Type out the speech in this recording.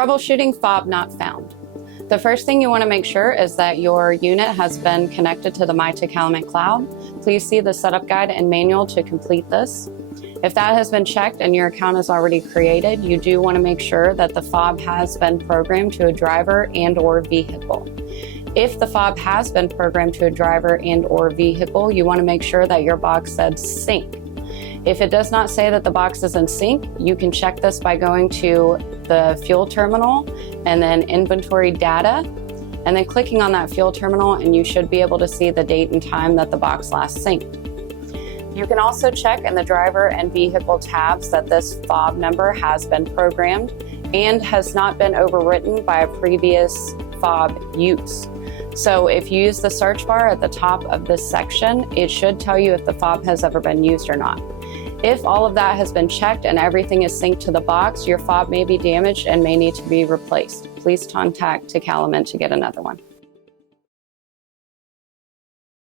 Troubleshooting fob not found. The first thing you want to make sure is that your unit has been connected to the Mytecalemit cloud. Please see the setup guide and manual to complete this. If that has been checked and your account is already created, you do want to make sure that the fob has been programmed to a driver and/or vehicle. If the fob has been programmed to a driver and/or vehicle, you want to make sure that your box says sync. If it does not say that the box is in sync, you can check this by going to the fuel terminal and then inventory data, and then clicking on that fuel terminal, and you should be able to see the date and time that the box last synced. You can also check in the driver and vehicle tabs that this fob number has been programmed and has not been overwritten by a previous fob use. So if you use the search bar at the top of this section, it should tell you if the fob has ever been used or not. If all of that has been checked and everything is synced to the box, your fob may be damaged and may need to be replaced. Please contact Tecalemit to get another one.